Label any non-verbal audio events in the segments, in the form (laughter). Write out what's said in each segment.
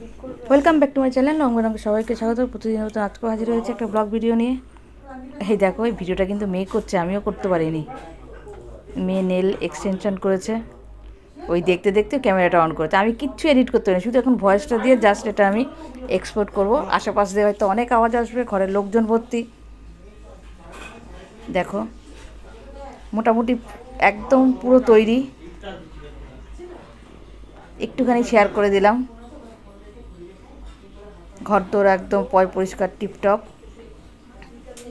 Welcome back to my channel রঙ্গরঙ্গ সবাইকে স্বাগত। প্রতিদিন মতো আজকে হাজির হয়েছে একটা ব্লগ ভিডিও নিয়ে। এই দেখো, এই ভিডিওটা কিন্তু মেয়ে করছে, আমিও করতে পারিনি। মেয়ে নেল এক্সটেনশন করেছে। ওই দেখতে দেখতে ক্যামেরাটা অন করেছে। আমি কিচ্ছু এডিট করতে পারি শুধু এখন ভয়েসটা দিয়ে জাস্ট এটা আমি এক্সপোর্ট করব। আশেপাশ দিয়ে হয়তো অনেক আওয়াজ আসবে, ঘরের লোকজন ভর্তি। দেখো, মোটামুটি একদম পুরো তৈরি। একটুখানি শেয়ার করে দিলাম। ঘর তোর একদম পয় পরিষ্কার, টিপটপ।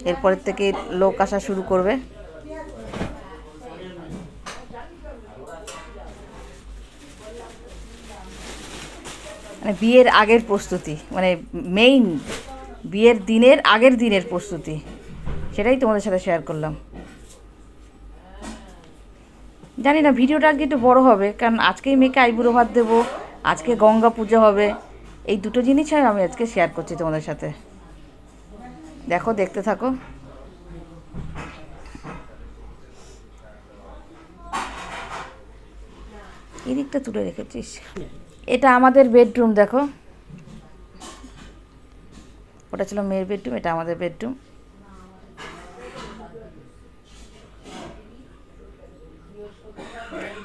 এরপরের থেকে লোক আসা শুরু করবে। মানে বিয়ের আগের প্রস্তুতি মানে মেইন বিয়ের দিনের আগের দিনের প্রস্তুতি। সেটাই তোমাদের সাথে শেয়ার করলাম। জানি না, ভিডিওটা আজকে একটু বড় হবে, কারণ আজকেই মেয়েকে আইবুড়ো ভাত দেবো, আজকে গঙ্গা পুজো হবে। এই দুটো জিনিসই আমি আজকে শেয়ার করছি তোমাদের সাথে। দেখো, দেখতে থাকো। এদিকটা তুলে রেখেছিস। এটা আমাদের বেডরুম দেখো। ওটা ছিল মেয়ের বেডরুম এটা আমাদের বেডরুম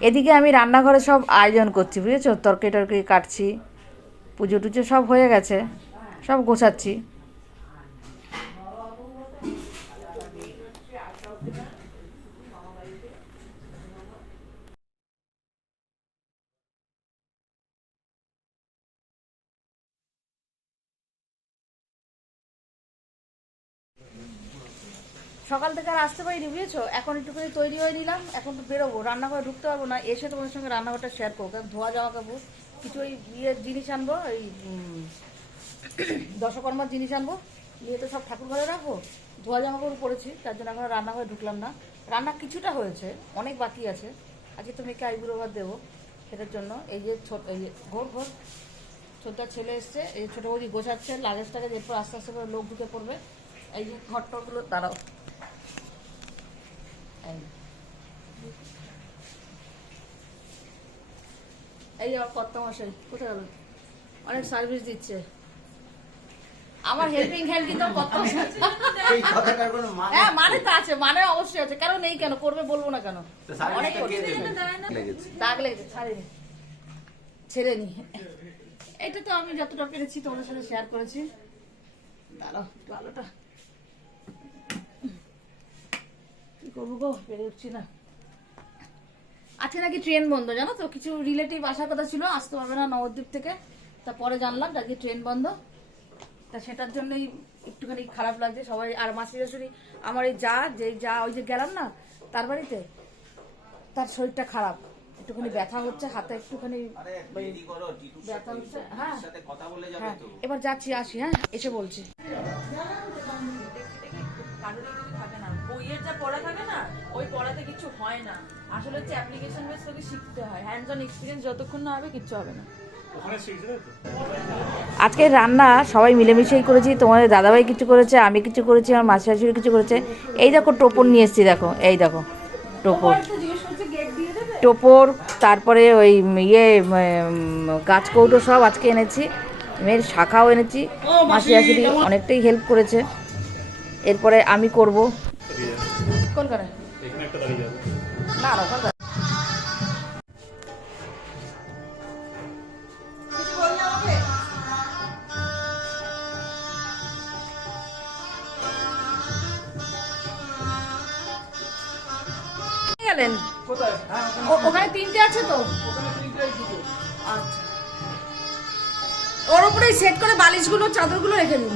এদিকে আমি রান্নাঘরে সব আয়োজন করছি, বুঝেছ? তরকারি টরকারি কাটছি। পুজো টুজো সব হয়ে গেছে, সব গোছাচ্ছি। সকাল থেকে আর আসতে পারিনি, বুঝেছ? এখন একটুখানি তৈরি হয়ে নিলাম, এখন তো বেরোবো, রান্নাঘরে ঢুকতে পারব না, এসে তোমাদের সঙ্গে রান্নাঘরটা শেয়ার করব ধোয়া জামা কাপড়। কিছু ওই ইয়ের জিনিস আনব, ওই দশকর্মার জিনিস আনব। নিয়ে তো সব ঠাকুর ঘরে রাখব, ধোয়া জামা কাপড় পরেছি, তার জন্য এখন রান্নাঘরে ঢুকলাম না। রান্না কিছুটা হয়েছে, অনেক বাকি আছে। আজকে তো মেয়েকে আইবুড়ো ভাত দেবো, সেটার জন্য। এই যে ছোট, এই যে, ঘোর ঘোর। ছোটটা ছেলে এসছে, এই ছোটো বৌদি গোছাচ্ছে, লাগেজটাকে এরপর আস্তে আস্তে করে লোক ঢুকে পড়বে, এই যে ঘরটরগুলো দাঁড়াও। এই এই আমার কর্তা মশাই কোথায় গেল অনেক সার্ভিস দিচ্ছে। আমার হেল্পিং হ্যান্ড কিন্তু কর্তা মশাই এই কথাটার কোনো মানে হ্যাঁ মানে তো আছে মানে অবশ্যই আছে। কারণ নেই কেন? করবে বলব না কেন? অনেক। দাগ লেগেছে ছাড়েনি। ছেড়ে নি। এটা তো আমি যতটা পেরেছি তোমাদের সাথে শেয়ার করেছি। দাঁড়াও একটু আলোটা কি করব গো? পেরে উঠছি না। আজকে নাকি ট্রেন বন্ধ? জানো তো কিছু রিলেটিভ আসার কথা ছিল আসতে পারবে না নবদ্বীপ থেকে। তা পরে জানলাম যে আজকে ট্রেন বন্ধ। তা সেটার জন্যই একটুখানি খারাপ লাগছে। সবাই আর মাসি শাশুড়ি আমার এই যা যে যা ওই যে গেলাম না তার বাড়িতে তার শরীরটা খারাপ। একটুখানি ব্যথা হচ্ছে হাতে একটুখানি ব্যথা হচ্ছে হ্যাঁ। সাথে কথা বলে যাবে হ্যাঁ এবার যাচ্ছি আসি হ্যাঁ এসে বলছি। থাকে না। বইয়ের যা পড়া থাকে না ওই পড়াতে কিছু হয় না। আসলে হচ্ছে অ্যাপ্লিকেশন বেস তোকে শিখতে হয়। হ্যান্ডস অন এক্সপিরিয়েন্স যতক্ষণ না হবে কিচ্ছু হবে না। আজকে রান্না সবাই মিলেমিশেই করেছি। তোমাদের দাদাভাই কিছু করেছে আমি কিছু করেছি আমার মাসি শাশুড়ি কিছু করেছে। এই দেখো টোপর নিয়ে এসেছি দেখো। এই দেখো টোপর। টোপর তারপরে ওই ইয়ে গাছ কৌটো সব আজকে এনেছি। মেয়ের শাখাও এনেছি। মাসি শাশুড়ি অনেকটাই হেল্প করেছে। এরপরে আমি করব। কোনখানে? না না গেলেন? ওখানে। তিনটে আছে তো? আচ্ছা। ওর উপরেই সেট করে বালিশগুলো চাদরগুলো রেখে দিন।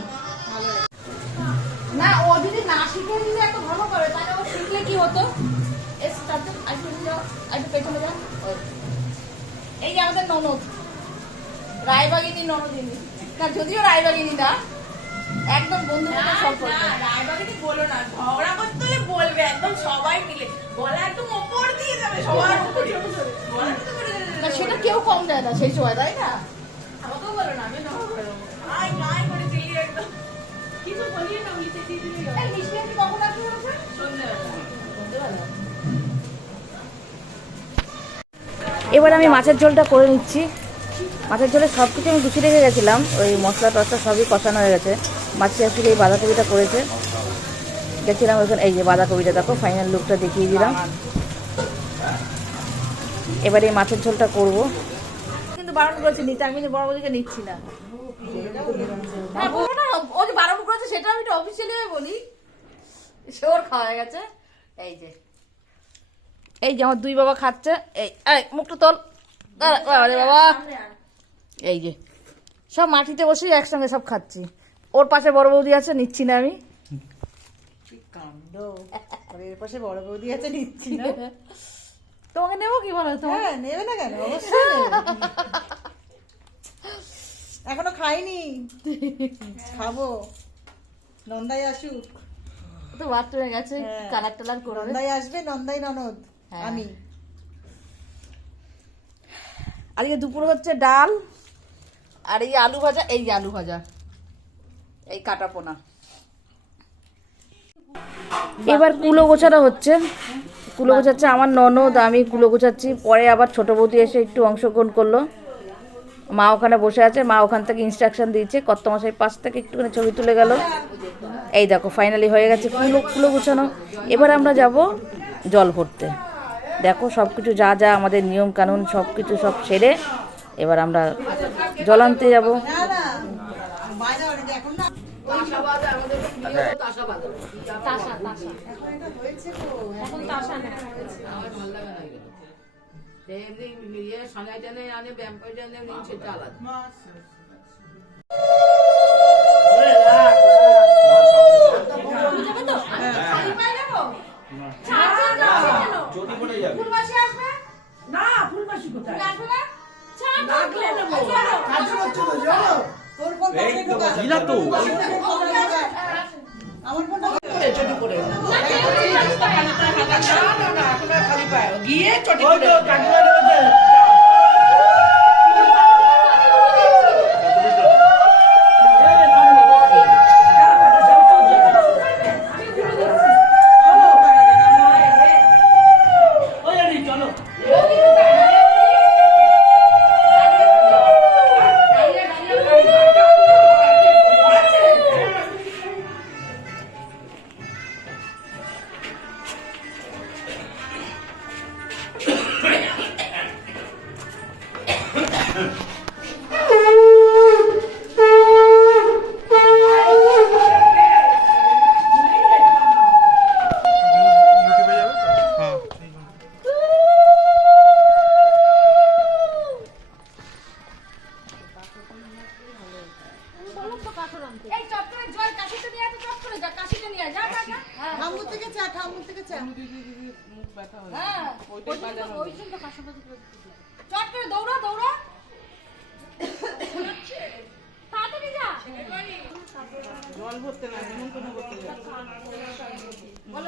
এই যে আমাদের ননদ রায়বাগিনী ননদিনী না যদিও রায়বাগিনী না একদম বন্ধু সম্পর্ক। রায়বাড়িতে বলো না ঝগড়া করতে হলে বলবে একদম সবাই মিলে। গলা একদম ওপর দিয়ে যাবে সবার উপরে। না সেটা কেউ কম দেয় না সেই সময় তাই না? আমাকেও বলো না আমি নাও করো আই নাই করে দিলি একদম। কিছু বলিয়ে না উনি চেঁচিয়ে দিলি মিষ্টি কখন আসবে? সন্ধ্যেবেলা। এবার আমি মাছের ঝোলটা করে নিচ্ছি। মাছের ঝোলে সব কিছু আমি গুছিয়ে রেখে গেছিলাম। ওই মশলা টসলা সবই কষানো হয়ে গেছে। মাছের আসলে এই বাঁধাকপিটা করেছে। গেছিলাম ওইখানে এই যে বাঁধাকপিটা, দেখো ফাইনাল লুকটা দেখিয়ে দিলাম। এবারে এই মাছের ঝোলটা করব। কিন্তু বারণ করেছে নিতে, আমি যে বড় বৌদিকে নিচ্ছি না। হ্যাঁ ও যে বারণ করেছে, সেটা আমি অফিসিয়ালি বলি। সে ওর খাওয়া গেছে। এই যে। এই যে আমার দুই বাবা খাচ্ছে এই এই মুখটা তোল। আরে বাবা। এই যে সব মাটিতে বসেই একসঙ্গে সব খাচ্ছি। ওর পাশে বড় বৌদি আছে নিচ্ছি না আমি। কাণ্ড। এর পাশে বড় বৌদি আছে নিচ্ছি না। তোমাকে নেব কি বলো তোমার হ্যাঁ নেবে না কেন? অবশ্যই। এখনও খাইনি। খাব। নন্দাই আসুক। তো বাথরুমে গেছে হ্যাঁ। কালার টালার করবে। নন্দাই আসবে নন্দাই ননদ। হ্যাঁ। আমি। আজকে দুপুরে হচ্ছে ডাল আর এই আলু ভাজা এই আলু ভাজা এই কাটা পোনা। এবার কুলো গোছানো হচ্ছে। কুলো গোছাচ্ছে আমার ননদ আমি কুলো গোছাচ্ছি। পরে আবার ছোট বৌদি এসে একটু অংশগ্রহণ করল। মা ওখানে বসে আছে মা ওখান থেকে ইনস্ট্রাকশন দিয়েছে। কত মাসের পাশ থেকে একটুখানি ছবি তুলে গেল। এই দেখো ফাইনালি হয়ে গেছে কুলো কুলো গোছানো। এবার আমরা যাব জল ভরতে। দেখো সব কিছু যা যা আমাদের নিয়ম কানুন সব কিছু সব সেরে এবার আমরা জল আনতে যাব না না না? চটি পড়ে যাবে তোর কোন পাশে ঢোকা দিলা তো। আমার কোনটা ঠাম্মু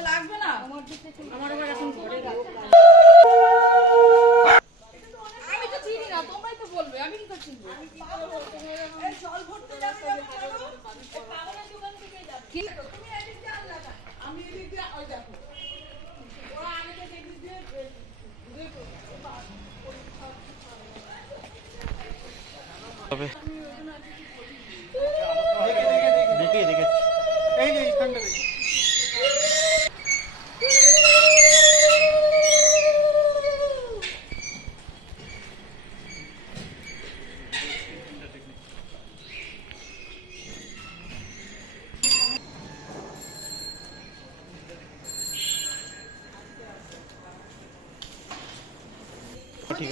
লাগবে না? আমার এখন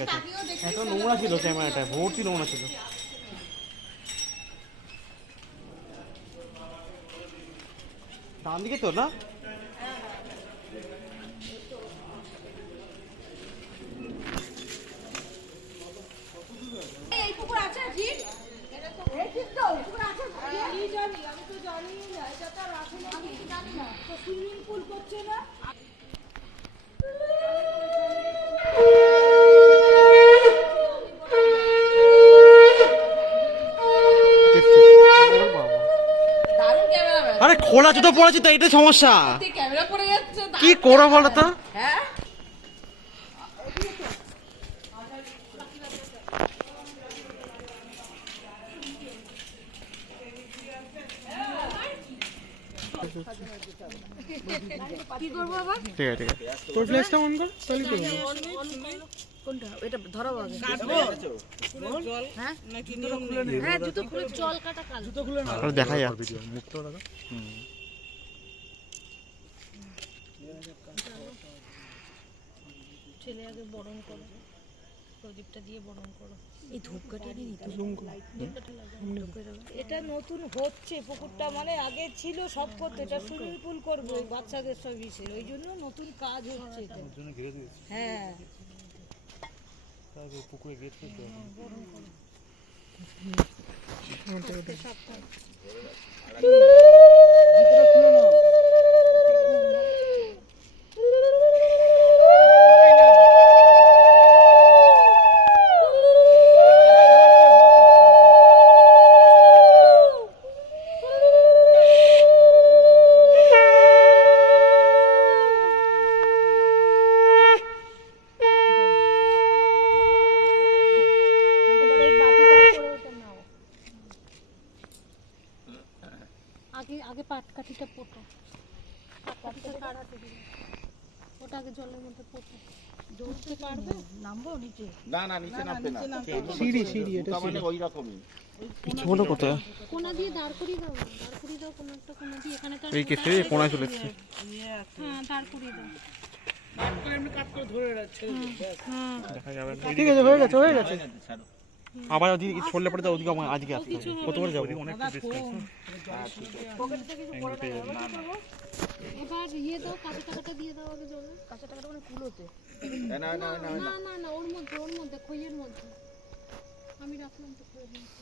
আছে এত নোংরা ছিল ক্যামেরাটা ভর্তি নোংরা ছিল। ডান দিকে তো না? পড়েছি তো এটা সমস্যা। কি করো বলো তো? এটা ধরো হ্যাঁ? দেখা যাক ছেলে আগে বরণ করো। প্রদীপটা দিয়ে বরণ করো। এই ধূপকাঠি নিয়ে নিতে এটা নতুন হচ্ছে পুকুরটা মানে আগে ছিল সব করতে এটা সুইমিং পুল করব বাচ্চাদের সব ইসে। ওই জন্য নতুন কাজ হচ্ছে এটা। হ্যাঁ। পুকুরে গেট করতে আগে পাটকাঠিটা পোটো পাটকাঠিটা কাড়াতে দিবে। ওটা আগে জলের মধ্যে পোটো ধরতে পারবে? নামবো নিচে? না না নিচে নামবে না। সিঁড়ি সিঁড়ি এটা মানে ওই রকমই। হলো কোথায়? কোনা দিয়ে দাঁড় করিয়ে দাও দাঁড় করিয়ে দাও কোনো একটা কোনা দিয়ে। এখানে এই কেসে কোনায় চলে এসছে ইয়ে হ্যাঁ দাঁড় করিয়ে দাও। কাট করে এমনি কাট করে ধরে রাখছে। ব্যাস। দেখা যাবে। না ঠিক আছে হয়ে গেছে হয়ে গেছে। আবার ওদিকে ছড়লে পড়ে তো ওদিকে আমার আজকে আসতে হবে। কতবার যাব? অনেক এবার ইয়ে দাও কাঁচা টাকাটা দিয়ে দাও আগে জলে। কাঁচা টাকাটা মানে কুলোতে। না না না না। না না না ওর মধ্যে ওর মধ্যে খইয়ের মধ্যে। আমি রাখলাম তো খইয়ের মধ্যে।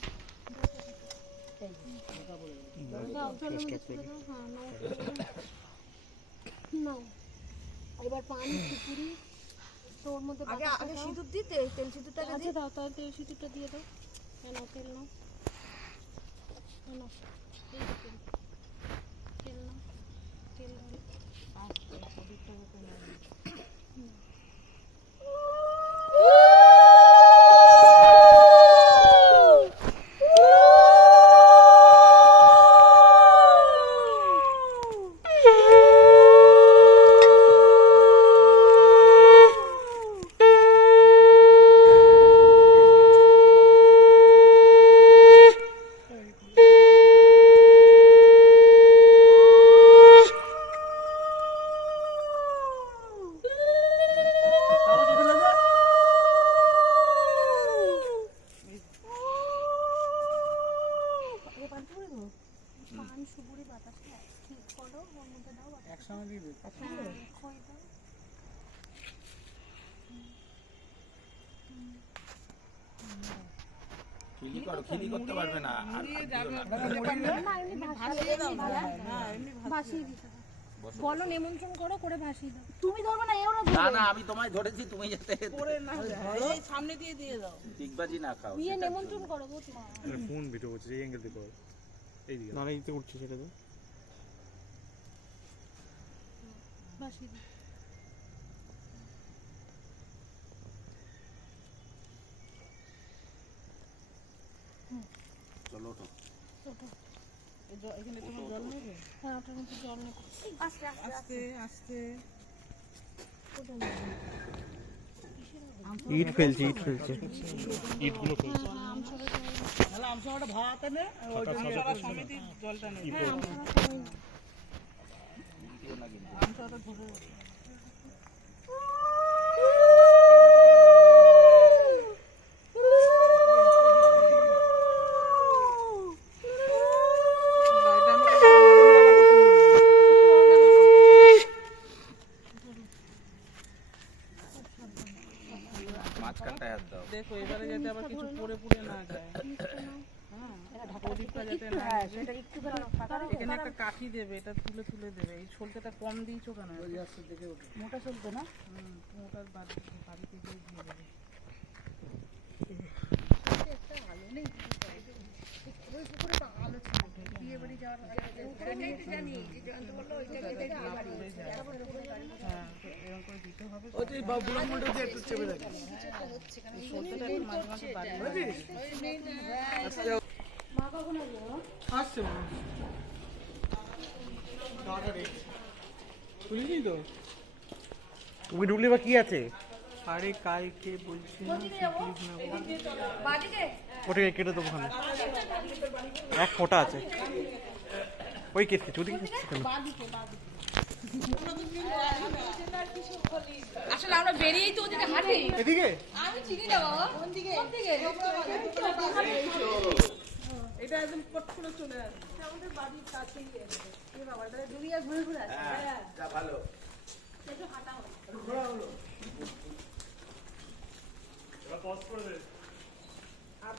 হ্যাঁ (laughs) এবার পানি পুকুরি তো ওর মধ্যে আগে আগে সিঁদুর দিতে তেল সিঁদুরটা আচ্ছা দাও তাহলে তেল সিঁদুরটা দিয়ে দাও। কেন নাও তেল নাও হ্যাঁ, নাও এই যে তেল তেল নাও তেল নাও পান সুপুরি বাতাসা ঠিক করো ওর মধ্যে দাও বাতাসা একসঙ্গে দিয়ে দে হ্যাঁ, খই দাও খিলি করো খিলি করতে পারবে না আর না এমনি ভাসিয়ে দাও হ্যাঁ এমনি ভাসিয়ে দিতে দাও। বলো নিমন্ত্রণ করো করে ভাসিয়ে দাও তুমি ধরবে না এও না না না আমি তোমায় ধরেছি তুমি যাতে করে না এই সামনে দিয়ে দিয়ে দাও। না খাও ইয়ে নিমন্ত্রণ করো ফোন ভিডিও করছে এই অ্যাঙ্গেল থেকে এইদিকে না এইদিকে উঠছে সেটা তো দাও চলো ওঠো। এই এখানে তোমার জল নেবে? হ্যাঁ ওটার মধ্যে জল নেই আস্তে আস্তে। ইট ফেলছে ইট ফেলছে। ইটগুলো ফেলছে। তাহলে আমসঙ্গটা ভাত এনে ওই জন্য সারা সমিতির জলটা নেই আমসঙ্গটা ধরে গাড়িটা আমাকে মাঝখানটায় হাত দাও দেখো এবারে যাতে আবার কিছু পড়ে পড়ে না যায় হ্যাঁ প্রদীপটা যাতে না সেটা একটু করে এখানে একটা কাঠি দেবে এটা তুলে তুলে দেবে। এই ছোলতেটা কম দিয়েছ কেন? মোটা চলতো না? হুম বাড়িতে গিয়ে দিয়ে দেবে। হ্যাঁ একটু কখন আসবে আসছে খুলিনি তো? তুমি ঢুকলে বা কি আছে? আরে কালকে বলছি ওটাকে কেটে দেবো ওখানে? এক ফোঁটা আছে। ওই কেসকে চুরি কেন? আসলে আমরা বেরিয়েই তো ওদিকে হাঁটি। এদিকে? আমি চিনি না বাবা। কোন দিকে? এটা একদম পট করে চলে আসবে আমাদের বাড়ির কাছেই আসবে এ বাবা তাহলে দুনিয়া ঘুরে ঘুরে আসবে হ্যাঁ যা ভালো। একটু হাঁটা প্লাস্টিক বেঁধে ঘুমোবি আর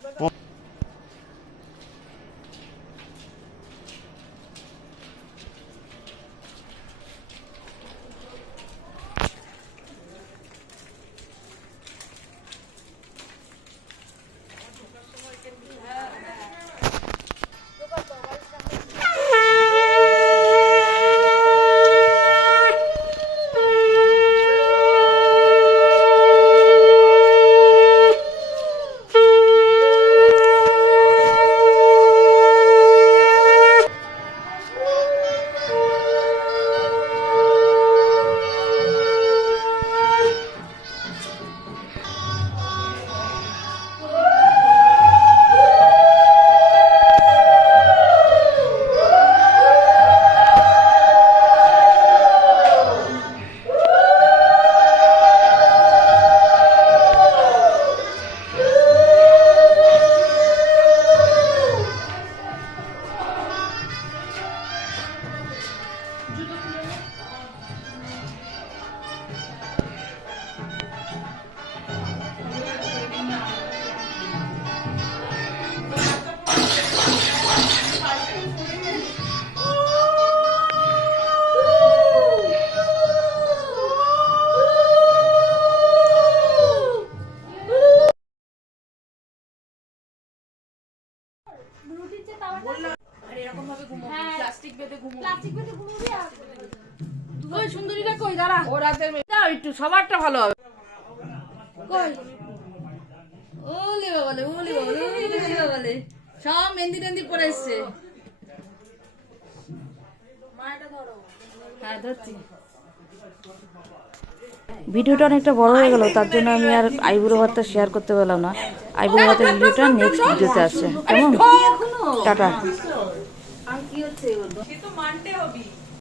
কই সুন্দরীটা কই? দাঁড়া। ও রাতে দাও একটু সবারটা ভালো হবে। কই? ওলে বাবালে ওলে বাবালে ওলে বাবালে। সব মেহেন্দি টেন্দি পরে এসছে। হ্যাঁ ধরছি। ভিডিওটা অনেকটা বড় হয়ে গেল, তার জন্য আমি আর আইবুড়ো ভাতটা শেয়ার করতে পারলাম না। আইবুড়ো ভাতের ভিডিওটা নেক্সট ভিডিওতে আসছে। কেমন? টাটা। মানতে হবে